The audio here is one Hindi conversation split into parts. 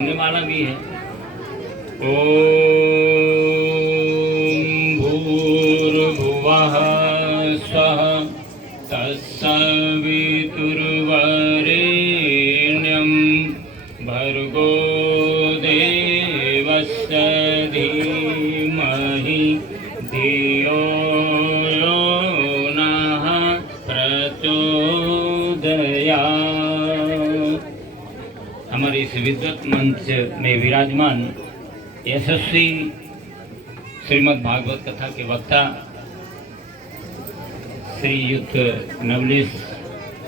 होने वाला भी है। ओम भूर्भुवः स्वः तत्सवितुर्वरेण्यं भर्गो देवस्य धीमहि धियो यो नः प्रचोदयात्। हमारे इस विद्वत मंच में विराजमान यशस्वी श्रीमद् भागवत कथा के वक्ता श्रीयुक्त नवलेश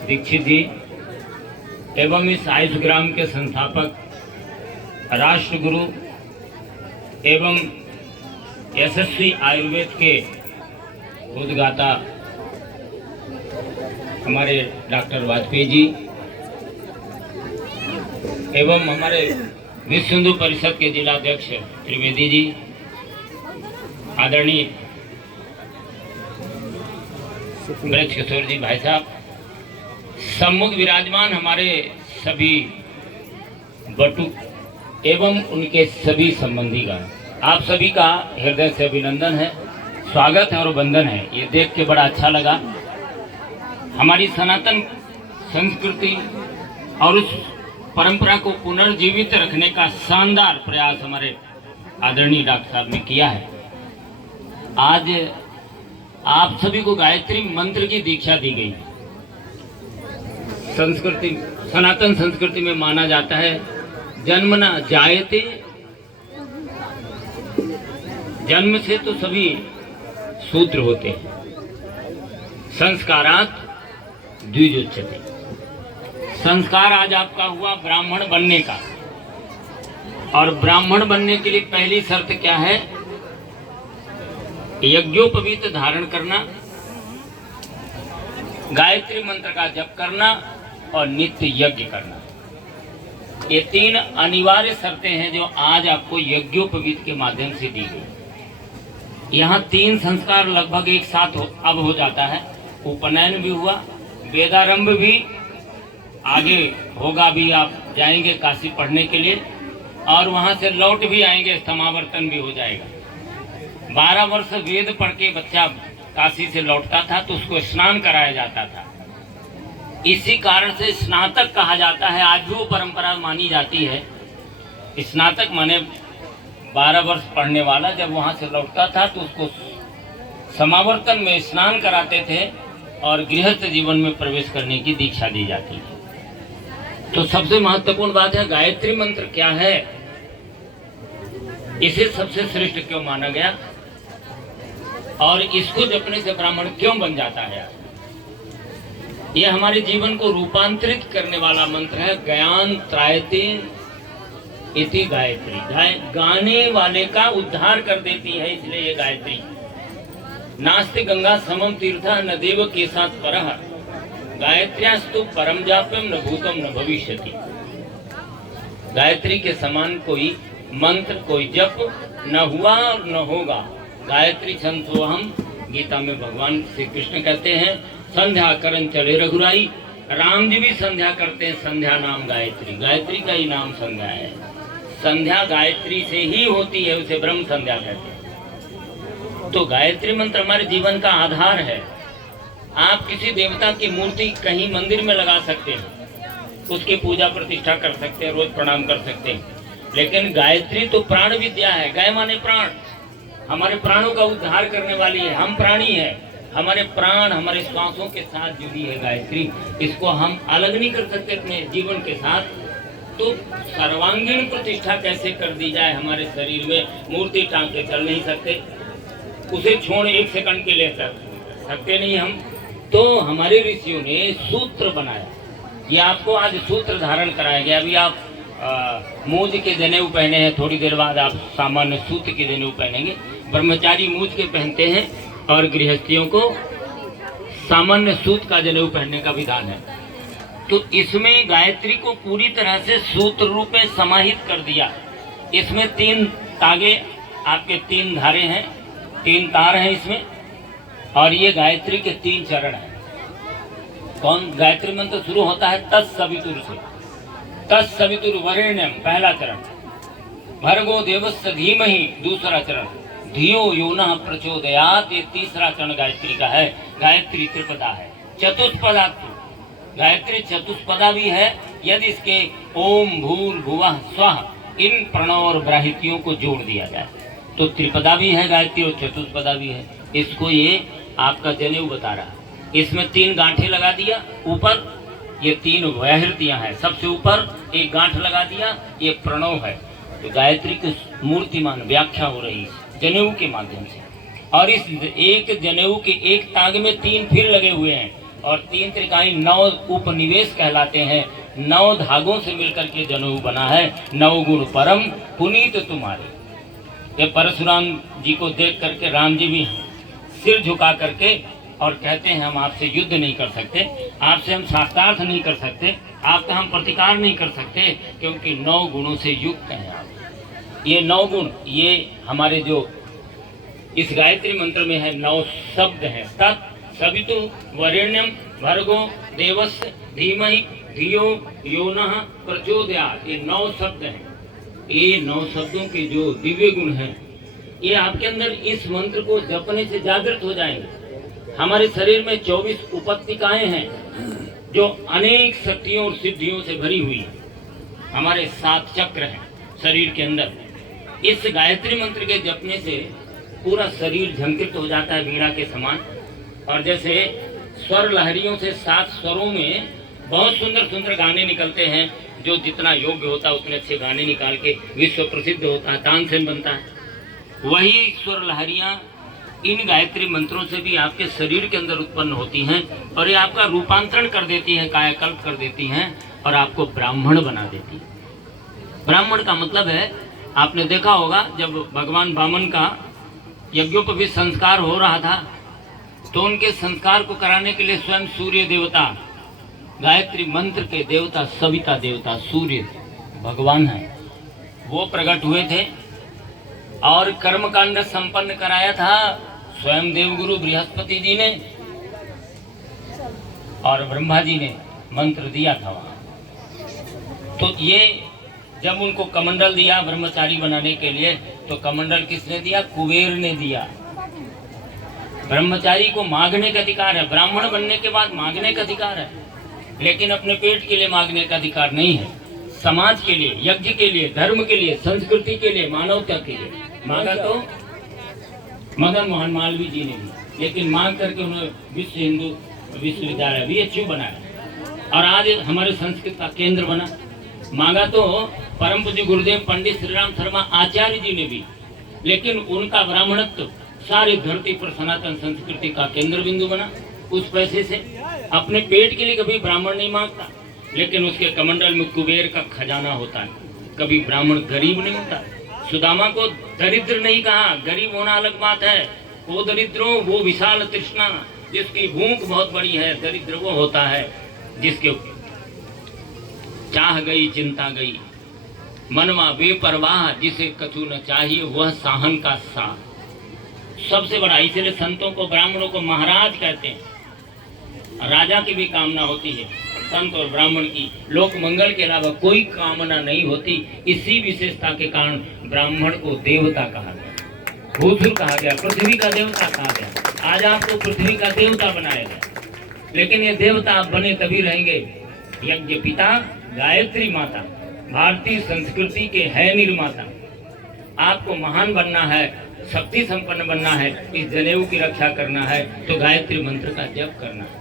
दीक्षित जी एवं इस आयुष ग्राम के संस्थापक राष्ट्रगुरु एवं यशस्वी आयुर्वेद के उद्गाता हमारे डॉक्टर वाजपेयी जी एवं हमारे विश्व हिंदू परिषद के जिलाध्यक्ष त्रिवेदी जी, आदरणीय ब्रज किशोर जी भाई साहब, सम्मुख विराजमान हमारे सभी बटुक एवं उनके सभी संबंधीगण, आप सभी का हृदय से अभिनंदन है, स्वागत है और वंदन है। ये देख के बड़ा अच्छा लगा। हमारी सनातन संस्कृति और उस परंपरा को पुनर्जीवित रखने का शानदार प्रयास हमारे आदरणीय डॉक्टर साहब ने किया है। आज आप सभी को गायत्री मंत्र की दीक्षा दी गई है। संस्कृति, सनातन संस्कृति में माना जाता है जन्मना जायते, जन्म से तो सभी सूत्र होते हैं। संस्कारात द्विजोच्यते, संस्कार आज आपका हुआ ब्राह्मण बनने का, और ब्राह्मण बनने के लिए पहली शर्त क्या है? यज्ञोपवीत धारण करना, गायत्री मंत्र का जप करना और नित्य यज्ञ करना। ये तीन अनिवार्य शर्तें हैं जो आज आपको यज्ञोपवीत के माध्यम से दी गई। यहाँ तीन संस्कार लगभग एक साथ अब हो जाता है। उपनयन भी हुआ, वेदारंभ भी आगे होगा, भी आप जाएंगे काशी पढ़ने के लिए और वहाँ से लौट भी आएंगे, समावर्तन भी हो जाएगा। 12 वर्ष वेद पढ़ के बच्चा काशी से लौटता था तो उसको स्नान कराया जाता था। इसी कारण से स्नातक कहा जाता है। आज भी वो परंपरा मानी जाती है। स्नातक माने 12 वर्ष पढ़ने वाला जब वहाँ से लौटता था तो उसको समावर्तन में स्नान कराते थे और गृहस्थ जीवन में प्रवेश करने की दीक्षा दी जाती है। तो सबसे महत्वपूर्ण बात है गायत्री मंत्र क्या है, इसे सबसे श्रेष्ठ क्यों माना गया और इसको जपने से ब्राह्मण क्यों बन जाता है। यह हमारे जीवन को रूपांतरित करने वाला मंत्र है। ज्ञान त्रायते इति गायत्री, गाने वाले का उद्धार कर देती है, इसलिए ये गायत्री। नास्ति गंगा समम तीर्था न देव के साथ परः, गायत्र्यास्तु परम जाप्यम न भूतम न भविष्यति। गायत्री के समान कोई मंत्र, कोई जप न हुआ और न होगा। गायत्री छंदो हम, गीता में भगवान श्री कृष्ण कहते हैं संध्या करन चले रघुराई। राम जी भी संध्या करते हैं, संध्या नाम गायत्री, गायत्री का ही नाम संध्या है। संध्या गायत्री से ही होती है, उसे ब्रह्म संध्या कहते हैं। तो गायत्री मंत्र हमारे जीवन का आधार है। आप किसी देवता की मूर्ति कहीं मंदिर में लगा सकते हैं, उसकी पूजा प्रतिष्ठा कर सकते हैं, रोज प्रणाम कर सकते हैं, लेकिन गायत्री तो प्राण विद्या है। गाय माने प्राण, हमारे प्राणों का उद्धार करने वाली है। हम प्राणी है, हमारे प्राण हमारे श्वासों के साथ जुड़ी है गायत्री। इसको हम अलग नहीं कर सकते अपने जीवन के साथ। तो सर्वांगीण प्रतिष्ठा कैसे कर दी जाए हमारे शरीर में? मूर्ति टांग के चल नहीं सकते, उसे छोड़ एक सेकंड के लिए सकते नहीं हम। तो हमारे ऋषियों ने सूत्र बनाया। ये आपको आज सूत्र धारण कराया गया। अभी आप मूज के जनेऊ पहने हैं, थोड़ी देर बाद आप सामान्य सूत्र के जनेऊ पहनेंगे। ब्रह्मचारी मूज के पहनते हैं और गृहस्थियों को सामान्य सूत का जनेऊ पहनने का विधान है। तो इसमें गायत्री को पूरी तरह से सूत्र रूप में समाहित कर दिया। इसमें 3 तागे, आपके 3 धारे हैं, 3 तार हैं इसमें, और ये गायत्री के 3 चरण हैं। कौन? गायत्री मंत्र शुरू होता है तत्सवितुर से। तत्सवितुर्वरेण्यम पहला चरण, भर्गो देवस्य धीमहि दूसरा चरण, धियो यो नः प्रचोदयात् ये तीसरा चरण गायत्री का है। गायत्री त्रिपदा है, चतुष्पदा गायत्री चतुष्पदा भी है। यदि इसके ओम भूर्भुवः स्वः इन प्रणव और ब्राहितियों को जोड़ दिया जाए तो त्रिपदा भी है गायत्री और चतुष्पदा भी है। इसको ये आपका जनेऊ बता रहा है। इसमें 3 गांठें लगा दिया ऊपर, ये 3 व्याहृतियां हैं, सबसे ऊपर एक गांठ लगा दिया, ये प्रणव है। तो गायत्री की मूर्तिमान व्याख्या हो रही है जनेऊ के माध्यम से। और इस एक जनेऊ के एक ताग में 3 फिर लगे हुए हैं और 3 त्रिकाई 9 उपनिवेश कहलाते हैं। 9 धागों से मिलकर के जनेऊ बना है। 9 गुण परम पुनीत तुम्हारे। ये परशुराम जी को देख करके राम जी भी सिर झुका करके और कहते हैं हम आपसे युद्ध नहीं कर सकते, आपसे हम शास्त्रार्थ नहीं कर सकते, आपका हम प्रतिकार नहीं कर सकते, क्योंकि 9 गुणों से युक्त हैं आप। ये 9 गुण ये हमारे जो इस गायत्री मंत्र में है 9 शब्द हैं। तत् सवितु वरेण्यम भर्गो देवस्य धीमहि धियो यो नः प्रचोदयात्, ये 9 शब्द हैं। ये 9 शब्दों के जो दिव्य गुण हैं ये आपके अंदर इस मंत्र को जपने से जागृत हो जाएंगे। हमारे शरीर में 24 उपत्तिकाएं हैं जो अनेक शक्तियों और सिद्धियों से भरी हुई है। हमारे 7 चक्र हैं शरीर के अंदर। इस गायत्री मंत्र के जपने से पूरा शरीर झंकृत हो जाता है वीणा के समान। और जैसे स्वर लहरियों से 7 स्वरों में बहुत सुंदर सुंदर गाने निकलते हैं, जो जितना योग्य होता है उतने अच्छे गाने निकाल के विश्व प्रसिद्ध होता है, तानसेन बनता है। वही स्वर लहरियां इन गायत्री मंत्रों से भी आपके शरीर के अंदर उत्पन्न होती हैं और ये आपका रूपांतरण कर देती हैं, कायाकल्प कर देती हैं और आपको ब्राह्मण बना देती है। ब्राह्मण का मतलब है, आपने देखा होगा जब भगवान वामन का यज्ञोपवीत संस्कार हो रहा था तो उनके संस्कार को कराने के लिए स्वयं सूर्य देवता, गायत्री मंत्र के देवता, सविता देवता सूर्य भगवान हैं, वो प्रकट हुए थे और कर्मकांड संपन्न कराया था स्वयं देवगुरु बृहस्पति जी ने और ब्रह्मा जी ने मंत्र दिया था वहां। तो ये जब उनको कमंडल दिया ब्रह्मचारी बनाने के लिए तो कमंडल किसने दिया? कुबेर ने दिया। ब्रह्मचारी को मांगने का अधिकार है, ब्राह्मण बनने के बाद मांगने का अधिकार है, लेकिन अपने पेट के लिए मांगने का अधिकार नहीं है। समाज के लिए, यज्ञ के लिए, धर्म के लिए, संस्कृति के लिए, मानवता के लिए मांगा तो मदन मोहन मालवीय जी ने भी, लेकिन मांग करके उन्होंने विश्व हिंदू विश्वविद्यालय VHU बनाया और आज हमारे संस्कृत का केंद्र बना। मांगा तो परम पूज्य गुरुदेव पंडित श्रीराम शर्मा आचार्य जी ने भी, लेकिन उनका ब्राह्मणत्व सारी धरती पर सनातन संस्कृति का केंद्र बिंदु बना। उस पैसे से अपने पेट के लिए कभी ब्राह्मण नहीं मांगता, लेकिन उसके कमंडल में कुबेर का खजाना होता है। कभी ब्राह्मण गरीब नहीं होता। सुदामा को दरिद्र नहीं कहा, गरीब होना अलग बात है। वो दरिद्रो वो विशाल तृष्णा, जिसकी भूख बहुत बड़ी है। दरिद्र वो होता है जिसके चाह गई चिंता गई, मनवा बेपरवाह, जिसे कछु न चाहिए वह साहन का सा। सबसे बड़ा, इसलिए संतों को, ब्राह्मणों को महाराज कहते हैं। राजा की भी कामना होती है, संत और ब्राह्मण की लोक मंगल के अलावा कोई कामना नहीं होती। इसी विशेषता के कारण ब्राह्मण को देवता कहा गया, भूसुर कहा गया, पृथ्वी का देवता कहा गया। आज आपको पृथ्वी का देवता बनाया गया, लेकिन ये देवता आप बने तभी रहेंगे। यज्ञ पिता गायत्री माता, भारतीय संस्कृति के है निर्माता। आपको महान बनना है, शक्ति संपन्न बनना है, इस जनेऊ की रक्षा करना है तो गायत्री मंत्र का जप करना है।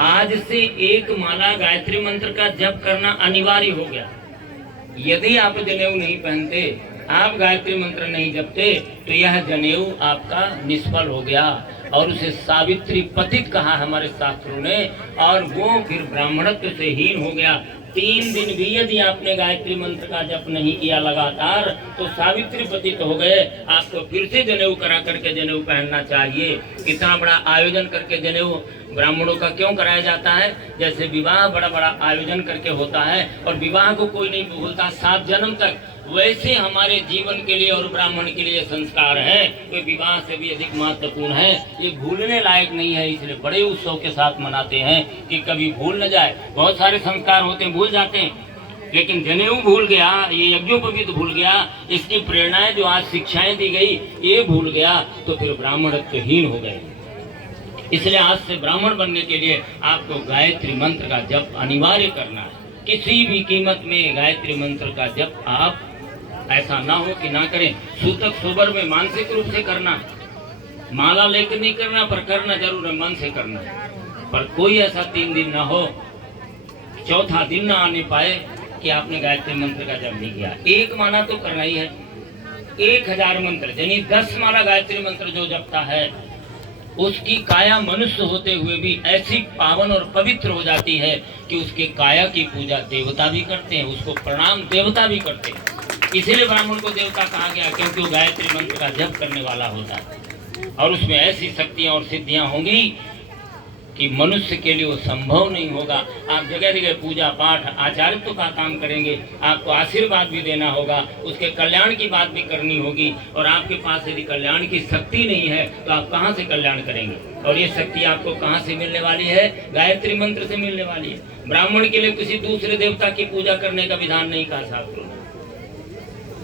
आज से 1 माला गायत्री मंत्र का जप करना अनिवार्य हो गया। यदि आप जनेऊ नहीं पहनते, आप गायत्री मंत्र नहीं जपते, तो यह जनेऊ आपका निष्फल हो गया और उसे सावित्री पतित कहा हमारे शास्त्रों ने, और वो फिर ब्राह्मणत्व से हीन हो गया। 3 दिन भी यदि आपने गायत्री मंत्र का जप नहीं किया लगातार तो सावित्री पतित हो गए। आपको फिर से जनेऊ करा करके जनेऊ पहनना चाहिए। इतना बड़ा आयोजन करके जनेऊ ब्राह्मणों का क्यों कराया जाता है? जैसे विवाह बड़ा बड़ा आयोजन करके होता है और विवाह को कोई नहीं भूलता 7 जन्म तक, वैसे हमारे जीवन के लिए और ब्राह्मण के लिए संस्कार है, तो विवाह से भी अधिक महत्वपूर्ण है। ये भूलने लायक नहीं है, इसलिए बड़े उत्सव के साथ मनाते हैं कि कभी भूल न जाए। बहुत सारे संस्कार होते हैं, भूल जाते हैं, लेकिन जनेऊ भूल गया, ये यज्ञोपवीत भूल गया, इसकी प्रेरणाएं जो आज शिक्षाएं दी गई ये भूल गया, तो फिर ब्राह्मणत्वहीन हो गए। इसलिए आज से ब्राह्मण बनने के लिए आपको गायत्री मंत्र का जप अनिवार्य करना है। किसी भी कीमत में गायत्री मंत्र का जप आप ऐसा ना हो कि ना करें। सूतक सोबर में मानसिक रूप से करना, माला लेकर नहीं करना, पर करना जरूर है, मन से करना। पर कोई ऐसा 3 दिन ना हो, चौथा दिन ना आने पाए कि आपने गायत्री मंत्र का जप नहीं किया। एक माला तो करना ही है, 1000 मंत्र, यानी 10 माला गायत्री मंत्र जो जपता है उसकी काया मनुष्य होते हुए भी ऐसी पावन और पवित्र हो जाती है कि उसके काया की पूजा देवता भी करते हैं, उसको प्रणाम देवता भी करते हैं। इसीलिए ब्राह्मण को देवता कहा गया, क्योंकि वो गायत्री मंत्र का जप करने वाला होता है और उसमें ऐसी शक्तियां और सिद्धियां होंगी कि मनुष्य के लिए वो संभव नहीं होगा। आप जगह जगह पूजा पाठ आचार्यत्व का काम करेंगे, आपको आशीर्वाद भी देना होगा, उसके कल्याण की बात भी करनी होगी। और आपके पास यदि कल्याण की शक्ति नहीं है तो आप कहाँ से कल्याण करेंगे? और ये शक्ति आपको कहाँ से मिलने वाली है? गायत्री मंत्र से मिलने वाली है। ब्राह्मण के लिए किसी दूसरे देवता की पूजा करने का विधान नहीं कहा शास्त्रों ने।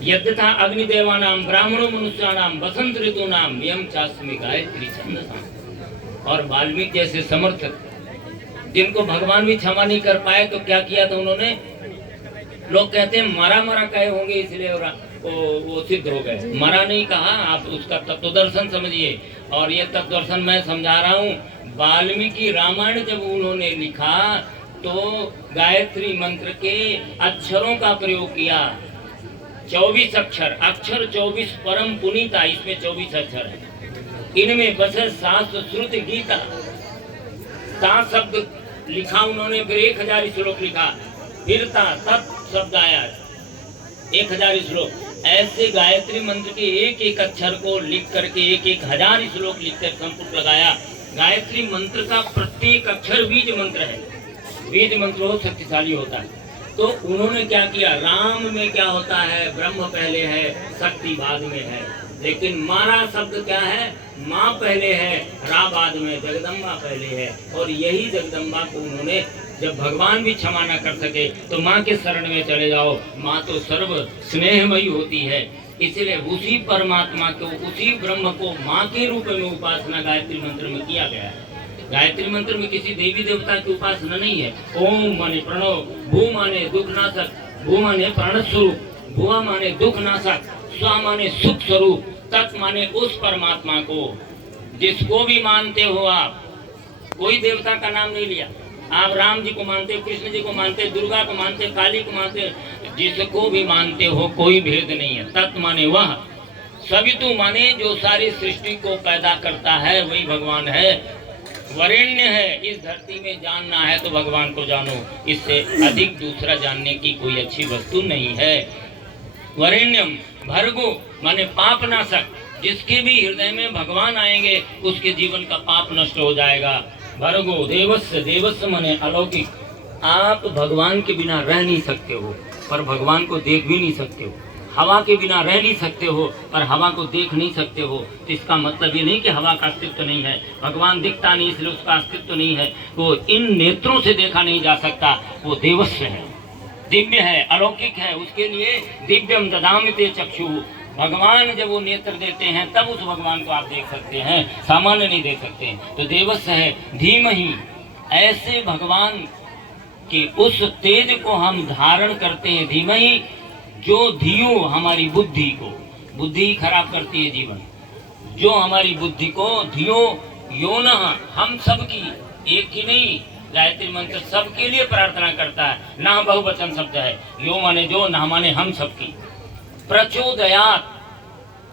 यद्यथा अग्निदेवानाम ब्राह्मणों मनुष्याणाम बसंत ऋतूनाम यम चास्मि गायत्री छंदसाम। और वाल्मीकि जैसे समर्थ जिनको भगवान भी क्षमा नहीं कर पाए तो क्या किया था उन्होंने? लोग कहते हैं मरा मरा कहे होंगे इसलिए वो सिद्ध हो गए। मरा नहीं कहा, आप उसका तत्व दर्शन समझिए। और ये तत्व दर्शन मैं समझा रहा हूँ। वाल्मीकि रामायण जब उन्होंने लिखा तो गायत्री मंत्र के अक्षरों का प्रयोग किया। 24 अक्षर, अक्षर 24 परम पुनीता, इसमें 24 अक्षर है। इनमें बसे शास्त्र श्रुति गीता, 7 शब्द लिखा उन्होंने, फिर 1000 श्लोक लिखा, फिर तत् शब्द आया, 1000 श्लोक। ऐसे गायत्री मंत्र के एक एक अक्षर को लिख करके 1000 श्लोक लिखकर संपुट लगाया। गायत्री मंत्र का प्रत्येक अक्षर बीज मंत्र है, बीज मंत्र बहुत शक्तिशाली होता है। तो उन्होंने क्या किया? राम में क्या होता है? ब्रह्म पहले है, शक्ति बाद में है। लेकिन मारा शब्द क्या है? माँ पहले है, रा बाद में, जगदम्बा पहले है। और यही जगदम्बा को उन्होंने, जब भगवान भी क्षमा न कर सके तो माँ के शरण में चले जाओ, माँ तो सर्व स्नेहमयी होती है। इसलिए उसी परमात्मा को, उसी ब्रह्म को माँ के रूप में उपासना गायत्री मंत्र में किया गया है। गायत्री मंत्र में किसी देवी देवता की उपासना नहीं है। ओम माने प्रणव, भू माने दुख नाशक, भू माने प्राण स्वरूप, भुआ माने दुख नाशक, स्व माने सुख स्वरूप, तत् माने उस परमात्मा को जिसको भी मानते हो आप। कोई देवता का नाम नहीं लिया। आप राम जी को मानते हो, कृष्ण जी को मानते हो, दुर्गा को मानते हो, काली को मानते हो, जिसको भी मानते हो कोई भेद नहीं है। तत् माने वह, सवितु माने जो सारी सृष्टि को पैदा करता है वही भगवान है। वरेण्य है, इस धरती में जानना है तो भगवान को जानो, इससे अधिक दूसरा जानने की कोई अच्छी वस्तु नहीं है। वरेण्यम भर्गो माने पाप नाशक, जिसके भी हृदय में भगवान आएंगे उसके जीवन का पाप नष्ट हो जाएगा। भर्गो देवस्य, देवस्य माने अलौकिक। आप भगवान के बिना रह नहीं सकते हो पर भगवान को देख भी नहीं सकते हो। हवा के बिना रह नहीं सकते हो पर हवा को देख नहीं सकते हो। तो इसका मतलब ये नहीं कि हवा का अस्तित्व नहीं है, भगवान दिखता नहीं इसलिए उसका अस्तित्व नहीं है। वो इन नेत्रों से देखा नहीं जा सकता, वो देवस्य है, दिव्य है, अलौकिक है। उसके लिए दिव्यम ददामि ते चक्षु, भगवान जब वो नेत्र देते हैं तब उस भगवान को आप देख सकते हैं, सामान्य नहीं देख सकते। तो देवस्य है। धीमहि, ऐसे भगवान के उस तेज को हम धारण करते हैं। धीमहि, जो धियो हमारी बुद्धि को, बुद्धि खराब करती है जीवन, जो हमारी बुद्धि को धियो योनः, हम सबकी, एक ही नहीं, गायत्री मंत्र सबके लिए प्रार्थना करता है। ना बहुवचन शब्द है, यो माने जो, ना माने हम सबकी। प्रचोदयात,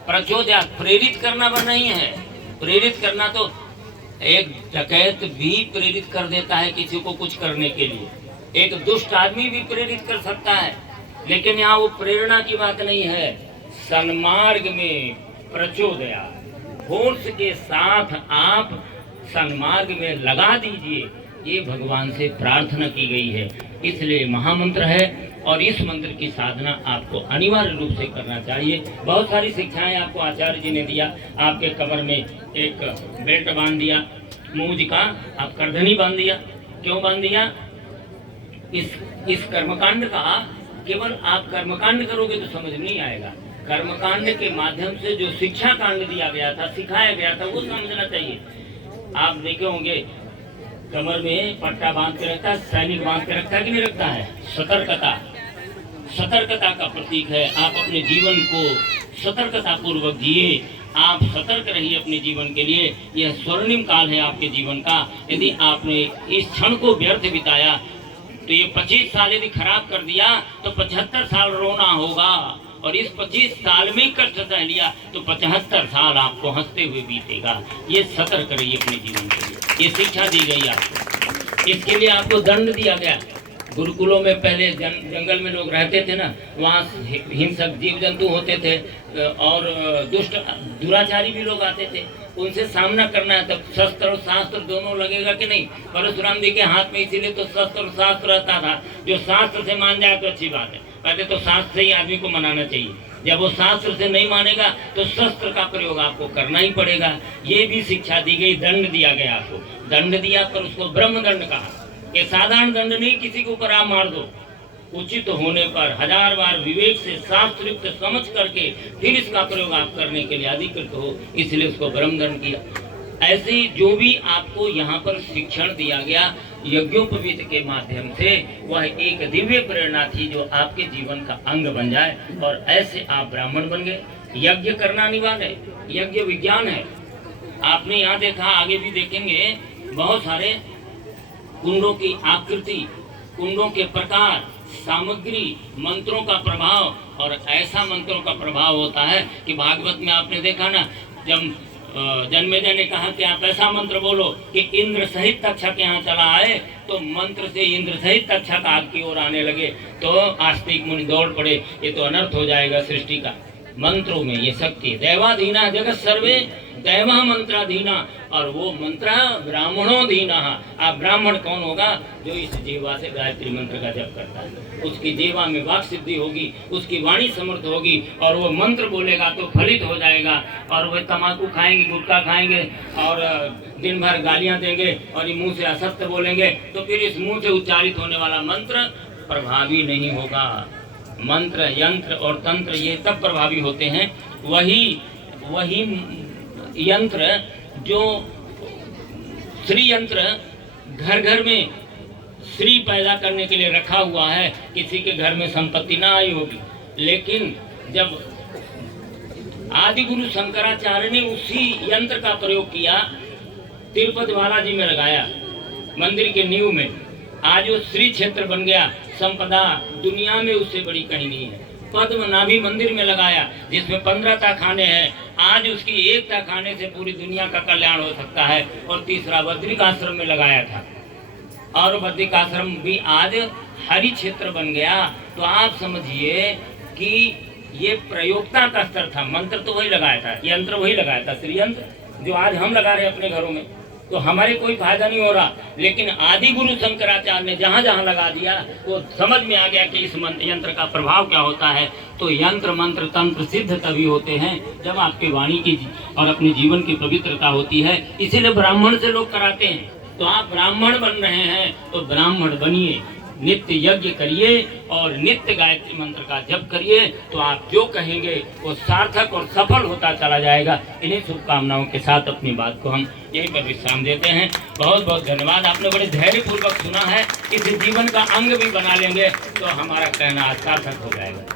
प्रचोदयात प्रेरित करना बना नहीं है। प्रेरित करना तो एक डकैत भी प्रेरित कर देता है किसी को कुछ करने के लिए, एक दुष्ट आदमी भी प्रेरित कर सकता है। लेकिन यहाँ वो प्रेरणा की बात नहीं है, सन्मार्ग में प्रचोदयात, फोर्स के साथ आप सन्मार्ग में लगा दीजिए, ये भगवान से प्रार्थना की गई है। इसलिए महामंत्र है और इस मंत्र की साधना आपको अनिवार्य रूप से करना चाहिए। बहुत सारी शिक्षाएं आपको आचार्य जी ने दिया। आपके कमर में एक बेल्ट बांध दिया, मूंज का, आप करधनी बांध दिया। क्यों बांध दिया? इस कर्मकांड का केवल आप कर्मकांड करोगे तो समझ नहीं आएगा। कर्मकांड के माध्यम से जो शिक्षा कांड दिया गया था, सिखाया गया था, वो समझना चाहिए। आप देखे होंगे कमर में पट्टा बांध के रखता है, सैनिक बांध के रखता है कि नहीं रखता है? सतर्कता, सतर्कता का प्रतीक है। आप अपने जीवन को सतर्कता पूर्वक जिए, आप सतर्क रहिए अपने जीवन के लिए। यह स्वर्णिम काल है आपके जीवन का। यदि आपने इस क्षण को व्यर्थ बिताया तो ये 25 साल यदि खराब कर दिया तो 75 साल रोना होगा, और इस 25 साल में कष्ट सह लिया तो 75 साल आपको हंसते हुए बीतेगा। ये सतर्क रहिए अपने जीवन के लिए, ये शिक्षा दी गई आपको। इसके लिए आपको दंड दिया गया। गुरुकुलों में पहले जंगल में लोग रहते थे ना, वहाँ हिंसक जीव जंतु होते थे और दुष्ट दुराचारी भी लोग आते थे। उनसे सामना करना है तब शस्त्र और शास्त्र दोनों लगेगा कि नहीं? परशुराम जी के हाथ में इसीलिए तो शस्त्र और शास्त्र रहता था। जो शास्त्र से मान जाए तो अच्छी बात है, पहले तो शास्त्र से ही आदमी को मनाना चाहिए। जब वो शास्त्र से नहीं मानेगा तो शस्त्र का प्रयोग आपको करना ही पड़ेगा। ये भी शिक्षा दी गई, दंड दिया गया आपको। दंड दिया पर उसको ब्रह्म दंड कहा। ये साधारण दंड नहीं, किसी के ऊपर आप मार दो। उचित होने पर 1000 बार विवेक से शास्त्रयुक्त समझ करके फिर इसका प्रयोग आप करने के लिए अधिकृत हो, इसलिए उसको ब्रह्म दंड किया। ऐसे ही जो भी आपको यहाँ पर शिक्षण दिया गया यज्ञोपवीत के माध्यम से, वह एक दिव्य प्रेरणा थी जो आपके जीवन का अंग बन जाए और ऐसे आप ब्राह्मण बन गए। यज्ञ करना अनिवार्य है, यज्ञ विज्ञान है। आपने यहाँ देखा, आगे भी देखेंगे, बहुत सारे कुंडों की आकृति, कुंडों के प्रकार, सामग्री, मंत्रों का प्रभाव। और ऐसा मंत्रों का प्रभाव होता है कि भागवत में आपने देखा ना, जब जन्मेजय ने कहा कि आप ऐसा मंत्र बोलो कि इंद्र सहित तक्षक यहाँ चला आए, तो मंत्र से इंद्र सहित तक्षक आग की ओर आने लगे। तो आस्तिक मुनि दौड़ पड़े, ये तो अनर्थ हो जाएगा सृष्टि का। मंत्रों में ये शक्ति है। दैवाधीना जगत सर्वे दैवा मंत्राधीना, और वो मंत्र ब्राह्मणोधीना। आप ब्राह्मण कौन होगा? जो इस जीवा से गायत्री मंत्र का जप करता है। उसकी जीवा में वाक सिद्धि होगी, उसकी वाणी समर्थ होगी, और वो मंत्र बोलेगा तो फलित हो जाएगा। और वह तम्बाकू खाएंगे, गुटखा खाएंगे और दिन भर गालियां देंगे और मुंह से असत्य बोलेंगे, तो फिर इस मुंह से उच्चारित होने वाला मंत्र प्रभावी नहीं होगा। मंत्र, यंत्र और तंत्र ये तब प्रभावी होते हैं, वही यंत्र जो श्री यंत्र घर घर में श्री पैदा करने के लिए रखा हुआ है। किसी के घर में संपत्ति ना आई होगी, लेकिन जब आदि गुरु शंकराचार्य ने उसी यंत्र का प्रयोग किया, तिरुपति बालाजी में लगाया, मंदिर के नींव में, आज वो श्री क्षेत्र बन गया। संपदा दुनिया में उससे बड़ी कहीं नहीं है। पद्मनाभी मंदिर में लगाया, जिसमें 15 तहखाने हैं, आज उसकी एक तहखाने से पूरी दुनिया का कल्याण हो सकता है। और तीसरा बद्रिकाश्रम में लगाया था, और बद्रिकाश्रम भी आज हरि क्षेत्र बन गया। तो आप समझिए कि ये प्रयोगता का स्तर था। मंत्र तो वही लगाया था, यंत्र वही लगाया था, श्री यंत्र जो आज हम लगा रहे हैं अपने घरों में, तो हमारे कोई फायदा नहीं हो रहा। लेकिन आदि गुरु शंकराचार्य ने जहाँ जहाँ लगा दिया, वो समझ में आ गया कि इस यंत्र का प्रभाव क्या होता है। तो यंत्र, मंत्र, तंत्र सिद्ध तभी होते हैं जब आपकी वाणी की और अपने जीवन की पवित्रता होती है। इसीलिए ब्राह्मण से लोग कराते हैं। तो आप ब्राह्मण बन रहे हैं तो ब्राह्मण बनिए, नित्य यज्ञ करिए और नित्य गायत्री मंत्र का जप करिए, तो आप जो कहेंगे वो सार्थक और सफल होता चला जाएगा। इन्हीं शुभकामनाओं के साथ अपनी बात को हम यहीं पर विश्राम देते हैं। बहुत बहुत धन्यवाद। आपने बड़े धैर्यपूर्वक सुना है। इस जीवन का अंग भी बना लेंगे तो हमारा कहना सार्थक हो जाएगा।